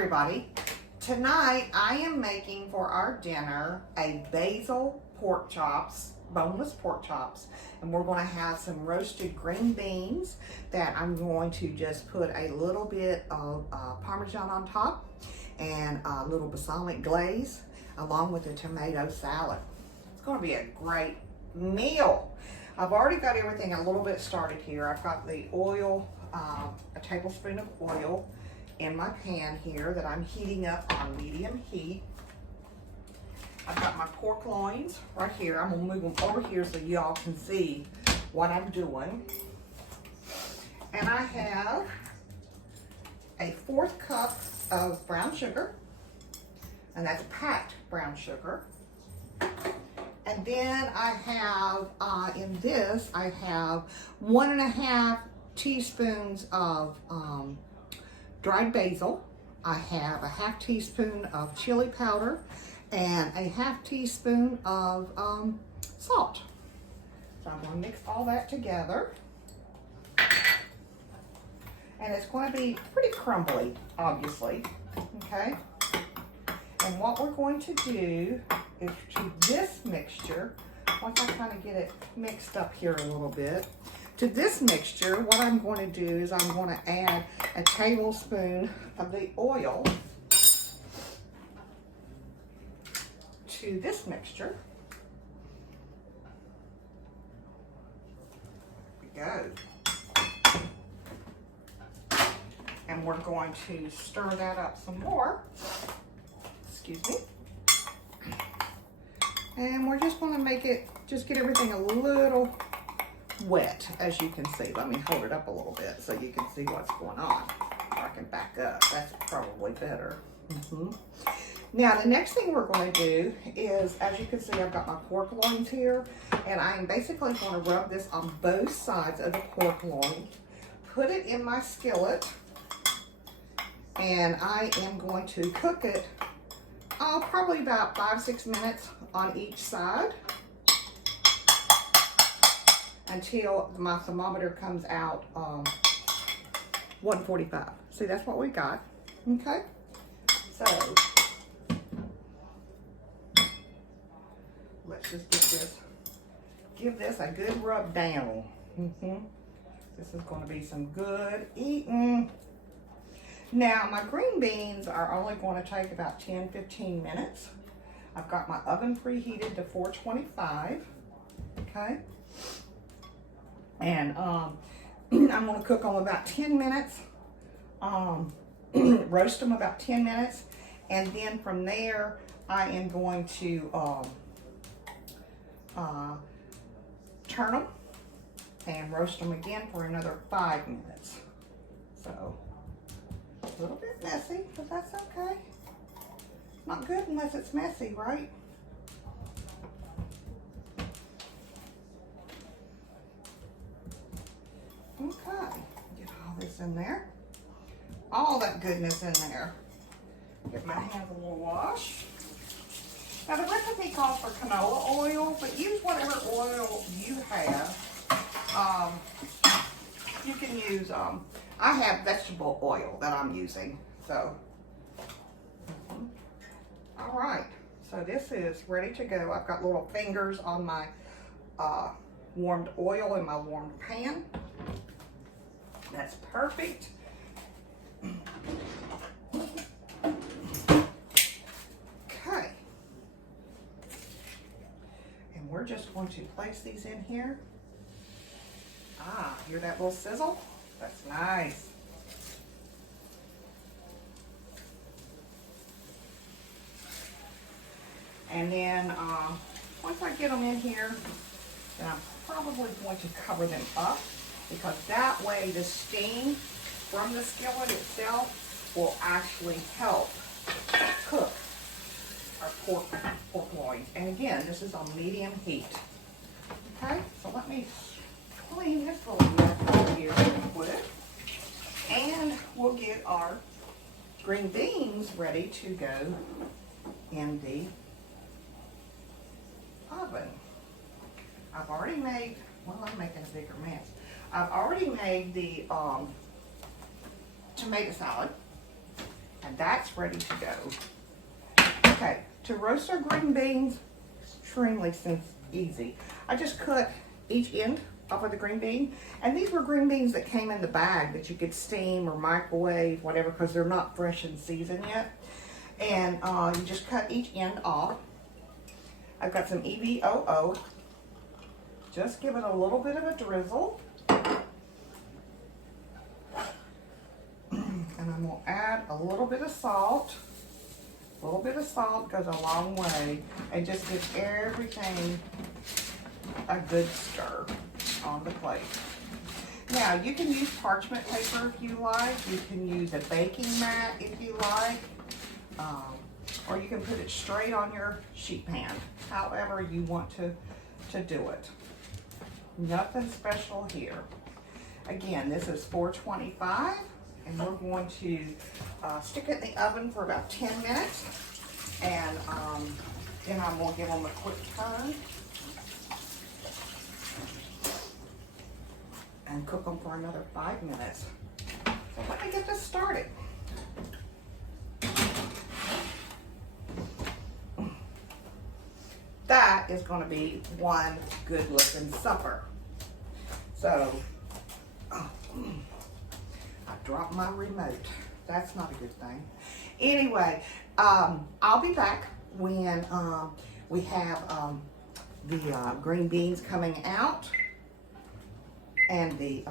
everybody. Tonight I am making for our dinner a basil pork chops, boneless pork chops, and we're going to have some roasted green beans that I'm going to just put a little bit of Parmesan on top and a little balsamic glaze along with a tomato salad. It's going to be a great meal. I've already got everything a little bit started here. I've got the oil, a tablespoon of oil in my pan here that I'm heating up on medium heat. I've got my pork loins right here. I'm gonna move them over here so y'all can see what I'm doing. And I have a 1/4 cup of brown sugar, and that's packed brown sugar. And then I have, in this, I have 1½ teaspoons of dried basil. I have a 1/2 teaspoon of chili powder and a 1/2 teaspoon of salt. So I'm going to mix all that together. And it's going to be pretty crumbly, obviously, okay? And what we're going to do is to this mixture, once I kind of get it mixed up here a little bit, to this mixture, what I'm going to do is I'm going to add a tablespoon of the oil to this mixture. There we go. And we're going to stir that up some more. Excuse me. And we're just going to make it, just get everything a little wet, as you can see. Let me hold it up a little bit so you can see what's going on. Or I can back up. That's probably better. Now, the next thing we're going to do is, as you can see, I've got my pork loins here, and I am basically going to rub this on both sides of the pork loin, put it in my skillet, and I am going to cook it probably about 5-6 minutes on each side, until my thermometer comes out 145. See, that's what we got. Okay, so let's just give this a good rub down. This is going to be some good eating. Now, my green beans are only going to take about 10-15 minutes. I've got my oven preheated to 425. Okay. And I'm going to cook them about 10 minutes, roast them about 10 minutes, and then from there I am going to turn them and roast them again for another 5 minutes. So, a little bit messy, but that's okay. It's not good unless it's messy, right? Okay, get all this in there. All that goodness in there. Give my hands a little wash. Now the recipe calls for canola oil, but use whatever oil you have. You can use, I have vegetable oil that I'm using, so. All right, so this is ready to go. I've got little fingers on my warmed oil in my warmed pan. That's perfect. Okay. And we're just going to place these in here. Hear that little sizzle? That's nice. And then once I get them in here, then I'm probably going to cover them up, because that way the steam from the skillet itself will actually help cook our pork loins. And again, this is on medium heat. Okay, so let me clean this little mess over here real quick. And we'll get our green beans ready to go in the oven. I've already made, well, I'm making a bigger mess. I've already made the tomato salad. And that's ready to go. Okay, to roast our green beans, extremely easy. I just cut each end off of the green bean. And these were green beans that came in the bag that you could steam or microwave, whatever, because they're not fresh and seasoned yet. And you just cut each end off. I've got some EVOO. Just give it a little bit of a drizzle. And I'm going to add a little bit of salt. A little bit of salt goes a long way. And just give everything a good stir on the plate. Now, you can use parchment paper if you like. You can use a baking mat if you like. Or you can put it straight on your sheet pan. However you want to do it. Nothing special here. Again, this is 425. And we're going to stick it in the oven for about 10 minutes. And then I'm going to give them a quick turn. And cook them for another 5 minutes. So let me get this started. That is going to be one good looking supper. So, I dropped my remote. That's not a good thing. Anyway, I'll be back when we have the green beans coming out and the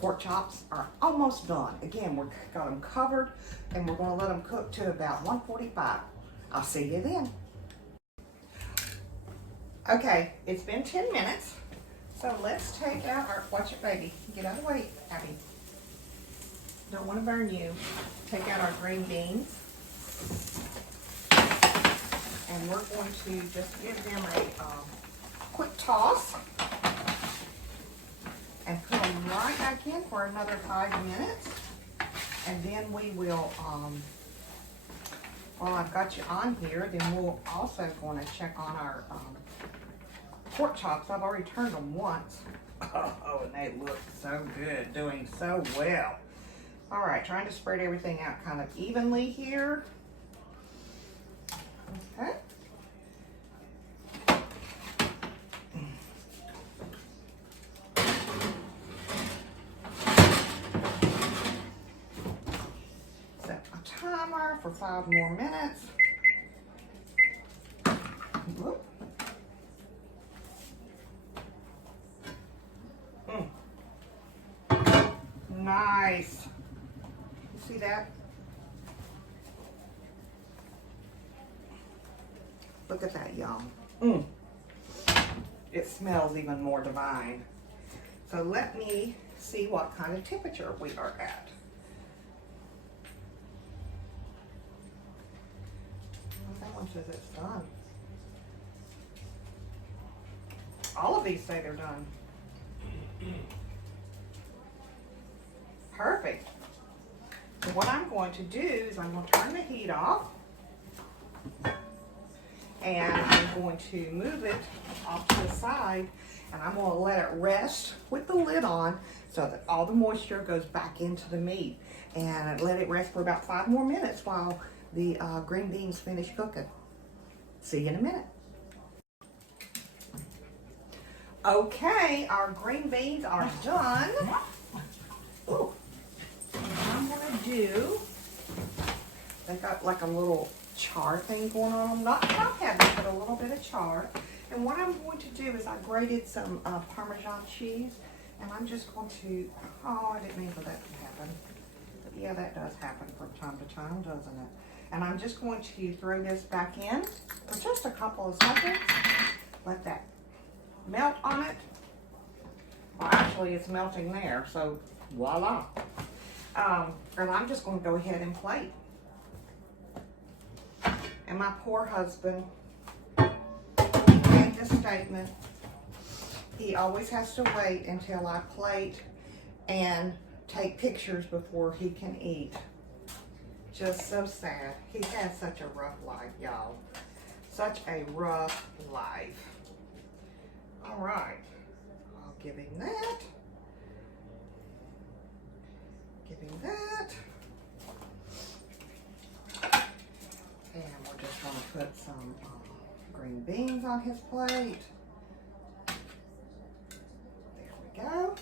pork chops are almost done. Again, we've got them covered and we're going to let them cook to about 145. I'll see you then. Okay, it's been 10 minutes. So let's take out our, watch it baby, get out of the way, Abby. Don't want to burn you. Take out our green beans. And we're going to just give them a quick toss. And put them right back in for another 5 minutes. And then we will, while I've got you on here, then we'll also going to check on our pork chops. I've already turned them once. Oh, and they look so good, doing so well. All right, trying to spread everything out kind of evenly here. Okay. Set a timer for 5 more minutes. Whoop. Nice. See that? Look at that, y'all. It smells even more divine. So let me see what kind of temperature we are at. Well, that one says it's done. All of these say they're done. Perfect. So what I'm going to do is I'm going to turn the heat off. And I'm going to move it off to the side. And I'm going to let it rest with the lid on so that all the moisture goes back into the meat. And let it rest for about 5 more minutes while the green beans finish cooking. See you in a minute. Okay, our green beans are done. Ooh. What I'm going to do, they got like a little char thing going on them. Not heavy, but a little bit of char. And what I'm going to do is I grated some Parmesan cheese. And I'm just going to, oh, I didn't mean for that to happen. But yeah, that does happen from time to time, doesn't it? And I'm just going to throw this back in for just a couple of seconds. Let that melt on it. Well, actually, it's melting there, so voila. And I'm just going to go ahead and plate. And my poor husband made the statement. He always has to wait until I plate and take pictures before he can eat. Just so sad. He has such a rough life, y'all. Such a rough life. All right. I'll give him that. Give do that. And we're just going to put some green beans on his plate. There we go.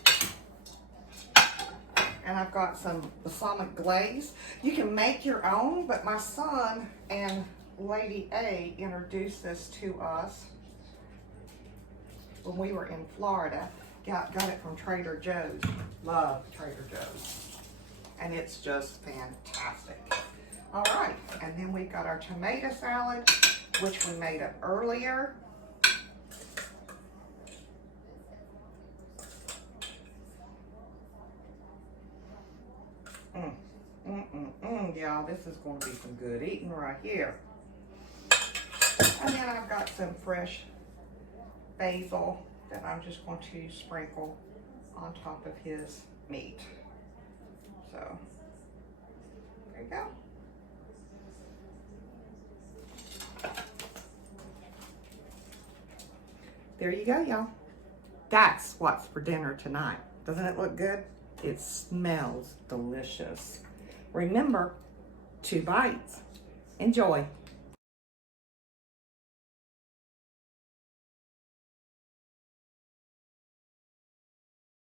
And I've got some balsamic glaze. You can make your own, but my son and Lady A introduced this to us when we were in Florida. Got it from Trader Joe's. Love Trader Joe's. And it's just fantastic. All right, and then we've got our tomato salad, which we made up earlier. Y'all, this is going to be some good eating right here. And then I've got some fresh basil that I'm just going to sprinkle on top of his meat. So, there you go. There you go, y'all. That's what's for dinner tonight. Doesn't it look good? It smells delicious. Remember, 2 bites. Enjoy.